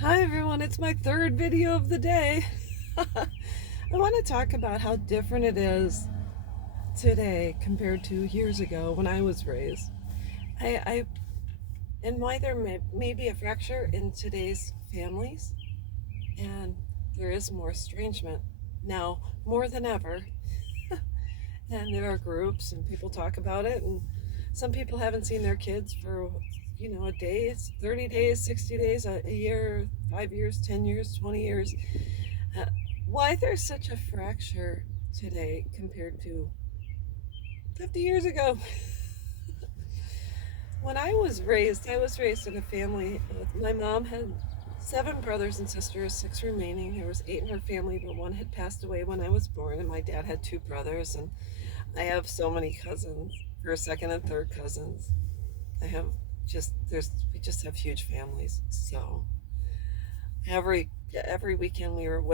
Hi everyone, it's my third video of the day. I want to talk about how different it is today compared to years ago when I was raised. I and why there may be a fracture in today's families, and there is more estrangement now more than ever. And there are groups and people talk about it, and some people haven't seen their kids for a day, it's 30 days, 60 days, a year, 5 years, 10 years, 20 years. uh, why there's such a fracture today compared to 50 years ago. When I was raised in a family with my mom had 7 brothers and sisters, 6 remaining. There was 8 in her family, but one had passed away when I was born, and my dad had 2 brothers, and I have so many cousins, first, second, and third cousins. I have we just have huge families. So every weekend we were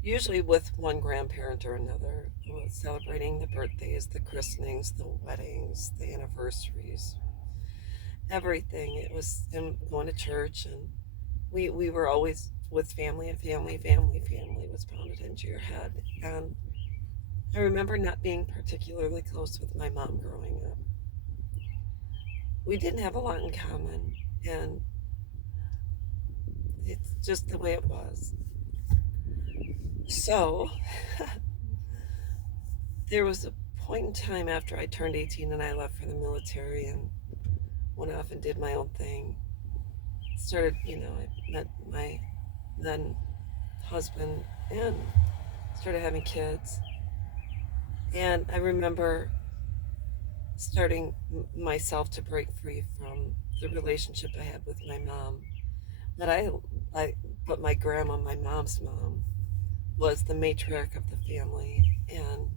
usually with one grandparent or another, celebrating the birthdays, the christenings, the weddings, the anniversaries, everything. It was and going to church, and we were always with family, and family was pounded into your head. And I remember not being particularly close with my mom growing up. We didn't have a lot in common, and it's just the way it was. So there was a point in time after I turned 18 and I left for the military and went off and did my own thing. I met my then husband and started having kids. And I remember starting myself to break free from the relationship I had with my mom. But I, but my grandma, my mom's mom, was the matriarch of the family, and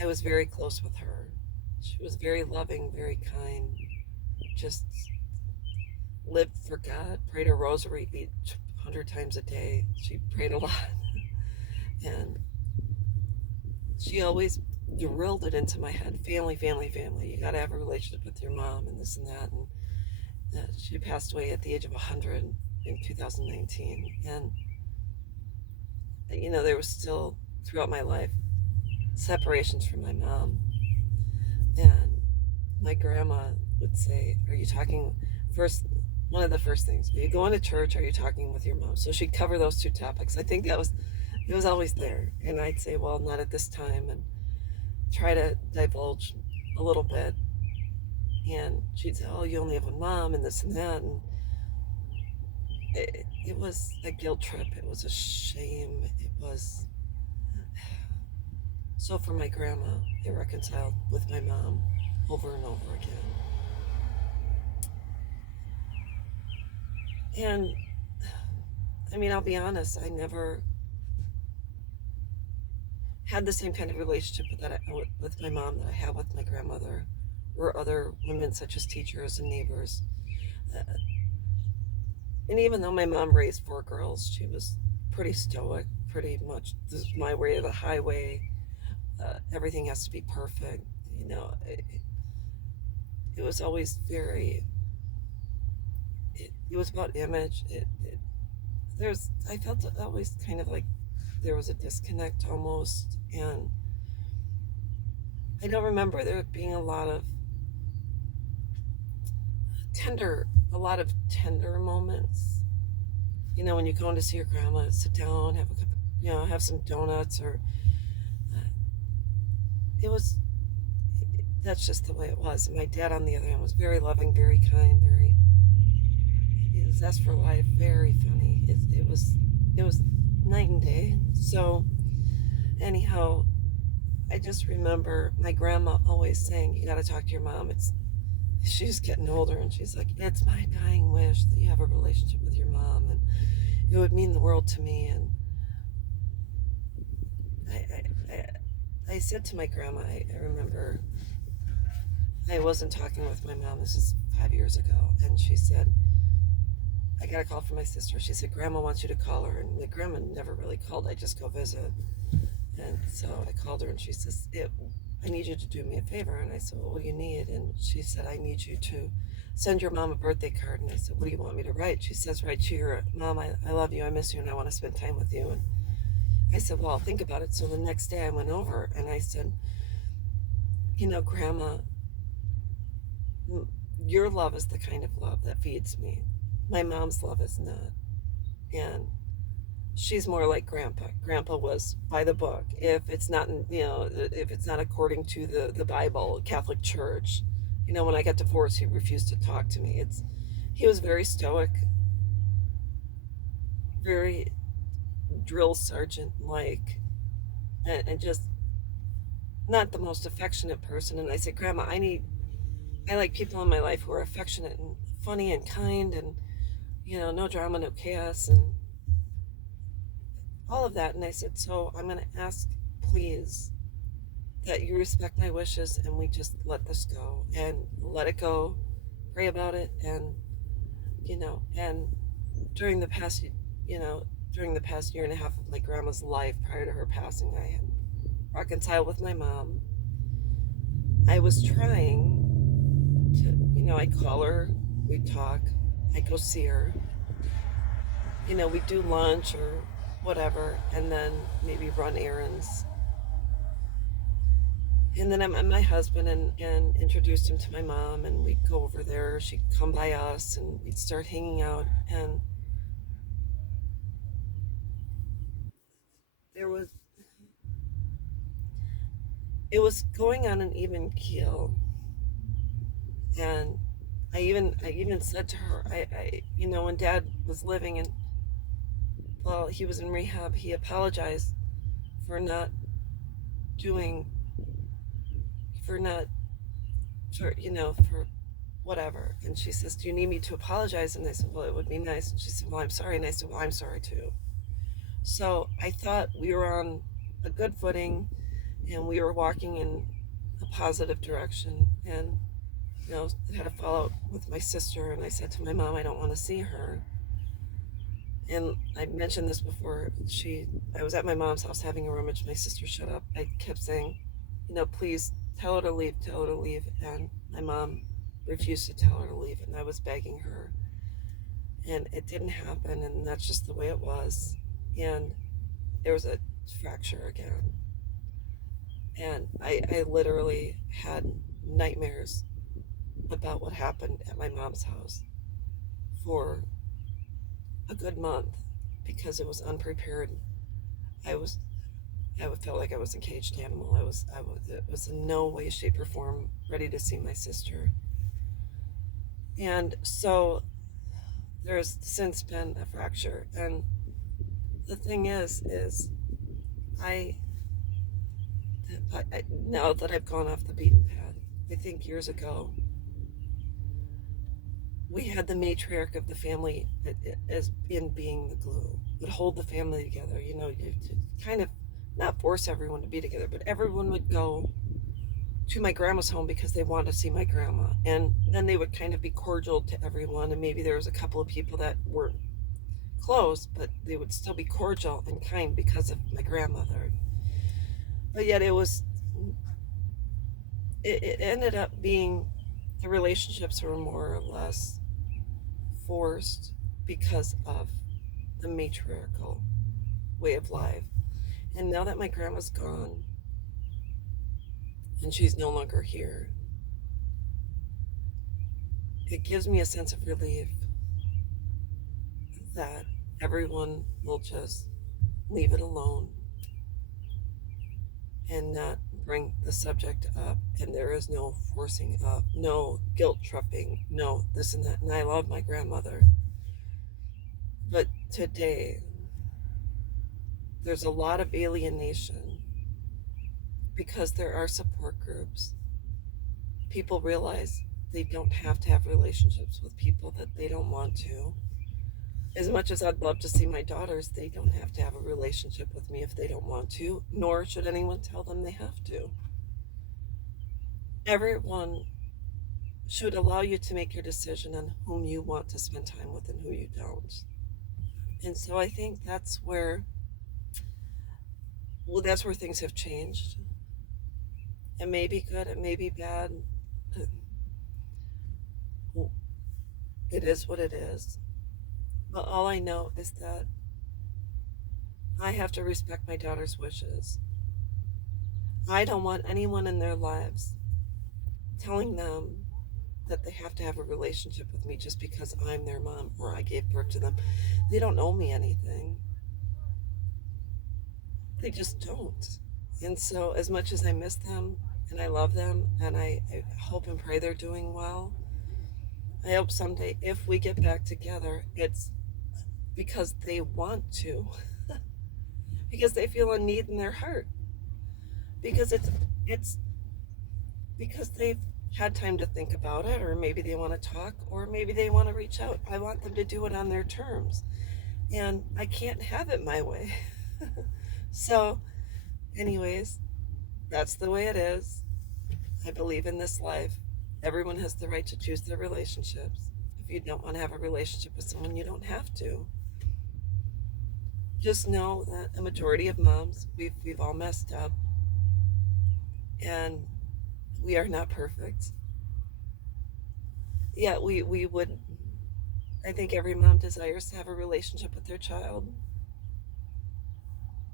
I was very close with her. She was very loving, very kind, just lived for God, prayed a rosary each 100 times a day. She prayed a lot. And she always drilled it into my head, family, family, family. You got to have a relationship with your mom and this and that. And she passed away at the age of 100 in 2019. And, there was still, throughout my life, separations from my mom. And my grandma would say, are you talking first? One of the first things, are you going to church? Are you talking with your mom? So she'd cover those 2 topics. I think it was always there. And I'd say, well, not at this time, and try to divulge a little bit. And she'd say, oh, you only have one mom, and this and that. And it was a guilt trip. It was a shame. It was. So for my grandma, I reconciled with my mom over and over again. And I mean, I'll be honest, I never had the same kind of relationship with my mom that I had with my grandmother or other women, such as teachers and neighbors. And even though my mom raised 4 girls, she was pretty stoic, pretty much, this is my way or the highway. Everything has to be perfect. It was always it was about image. I felt always kind of like there was a disconnect almost. And I don't remember there being a lot of tender moments. When you go in to see your grandma, sit down, have a cup have some donuts, or it was, that's just the way it was. And my dad, on the other hand, was very loving, very kind, he was zest for life, very funny. It was night and day. So anyhow, I just remember my grandma always saying, you got to talk to your mom. She's getting older, and she's like, it's my dying wish that you have a relationship with your mom, and it would mean the world to me. And I said to my grandma, I remember I wasn't talking with my mom. This is 5 years ago. And she said, I got a call from my sister. She said, Grandma wants you to call her. And my grandma never really called. I just go visit. And so I called her, and she says, I need you to do me a favor. And I said, well, what do you need? And she said, I need you to send your mom a birthday card. And I said, what do you want me to write? She says, write to your mom, I love you, I miss you, and I want to spend time with you. And I said, well, I'll think about it. So the next day I went over and I said, Grandma, your love is the kind of love that feeds me. My mom's love is not. And she's more like Grandpa. Grandpa was by the book. If it's not, if it's not according to the Bible, Catholic Church, when I got divorced, he refused to talk to me. He was very stoic, very drill sergeant like, and just not the most affectionate person. And I said, Grandma, I like people in my life who are affectionate and funny and kind, and no drama, no chaos, and all of that. And I said, so I'm going to ask, please, that you respect my wishes and we just let this go and let it go, pray about it. And and during the past during the past year and a half of my grandma's life prior to her passing, I had reconciled with my mom. I was trying to, I call her, we talk, I go see her, we do lunch or whatever, and then maybe run errands. And then I met my husband and introduced him to my mom, and we'd go over there. She'd come by us, and we'd start hanging out. And it was going on an even keel. And I even said to her, when Dad was living and while he was in rehab, he apologized for not doing, for not, for whatever. And she says, do you need me to apologize? And I said, well, it would be nice. And she said, well, I'm sorry. And I said, well, I'm sorry too. So I thought we were on a good footing and we were walking in a positive direction. And, I had a fallout with my sister, and I said to my mom, I don't want to see her. And I mentioned this before. I was at my mom's house having a rummage. My sister shut up. I kept saying, please tell her to leave, tell her to leave. And my mom refused to tell her to leave, and I was begging her. And it didn't happen, and that's just the way it was. And there was a fracture again. And I literally had nightmares about what happened at my mom's house for a good month because it was unprepared. I felt like I was a caged animal. It was in no way, shape, or form ready to see my sister. And so there's since been a fracture. And the thing is I now that I've gone off the beaten path, I think years ago, we had the matriarch of the family as in being the glue, would hold the family together, to kind of not force everyone to be together, but everyone would go to my grandma's home because they wanted to see my grandma. And then they would kind of be cordial to everyone. And maybe there was a couple of people that weren't close, but they would still be cordial and kind because of my grandmother. But yet it ended up being the relationships were more or less forced because of the matriarchal way of life. And now that my grandma's gone and she's no longer here, it gives me a sense of relief that everyone will just leave it alone and not bring the subject up, and there is no forcing up, no guilt tripping, no this and that. And I love my grandmother, but today there's a lot of alienation because there are support groups. People realize they don't have to have relationships with people that they don't want to. As much as I'd love to see my daughters, they don't have to have a relationship with me if they don't want to, nor should anyone tell them they have to. Everyone should allow you to make your decision on whom you want to spend time with and who you don't. And so I think that's where things have changed. It may be good, it may be bad. It is what it is. But all I know is that I have to respect my daughter's wishes. I don't want anyone in their lives telling them that they have to have a relationship with me just because I'm their mom or I gave birth to them. They don't owe me anything. They just don't. And so, as much as I miss them and I love them and I hope and pray they're doing well, I hope someday if we get back together, it's because they want to, because they feel a need in their heart, because it's because they've had time to think about it, or maybe they want to talk, or maybe they want to reach out. I want them to do it on their terms, and I can't have it my way. So, anyways, that's the way it is. I believe in this life. Everyone has the right to choose their relationships. If you don't want to have a relationship with someone, you don't have to. Just know that a majority of moms, we've all messed up, and we are not perfect. Yeah, we would. I think every mom desires to have a relationship with their child.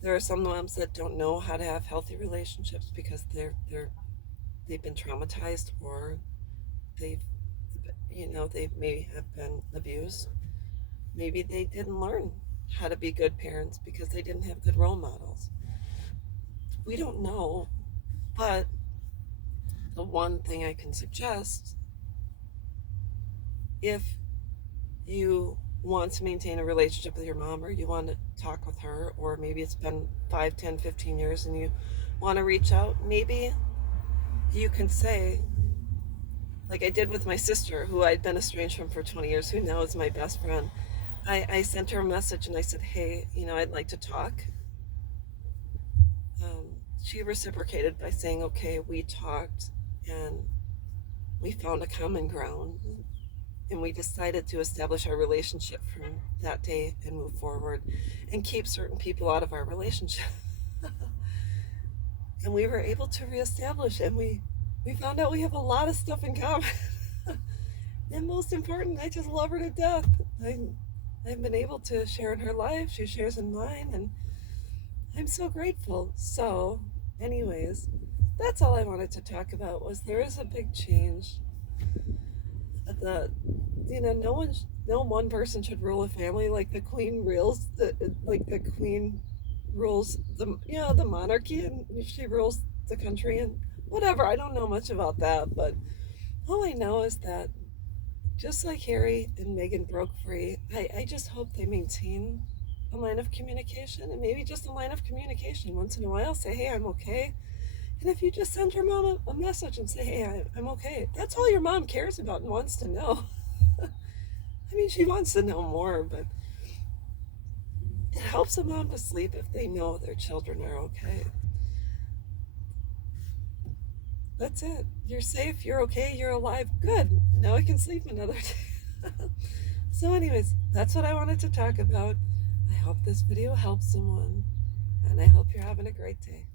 There are some moms that don't know how to have healthy relationships because they've been traumatized, or they've they may have been abused. Maybe they didn't learn how to be good parents because they didn't have good role models. We don't know, but the one thing I can suggest, if you want to maintain a relationship with your mom, or you want to talk with her, or maybe it's been 5, 10, 15 years and you want to reach out, maybe you can say, like I did with my sister, who I'd been estranged from for 20 years, who now is my best friend. I sent her a message and I said, hey, I'd like to talk. She reciprocated by saying, okay, we talked and we found a common ground, and we decided to establish our relationship from that day and move forward and keep certain people out of our relationship. And we were able to reestablish, and we found out we have a lot of stuff in common. And most important, I just love her to death. I've been able to share in her life, she shares in mine, and I'm so grateful. So, anyways, that's all I wanted to talk about. Was there is a big change. The no one person should rule a family like the queen rules the queen rules the monarchy, and she rules the country and whatever. I don't know much about that, but all I know is that just like Harry and Meghan broke free, I just hope they maintain a line of communication, and maybe just a line of communication once in a while. Say, hey, I'm okay. And if you just send your mom a message and say, hey, I'm okay, that's all your mom cares about and wants to know. I mean, she wants to know more, but it helps a mom to sleep if they know their children are okay. That's it. You're safe, you're okay, you're alive. Good. Now I can sleep another day. So, anyways, that's what I wanted to talk about. I hope this video helps someone, and I hope you're having a great day.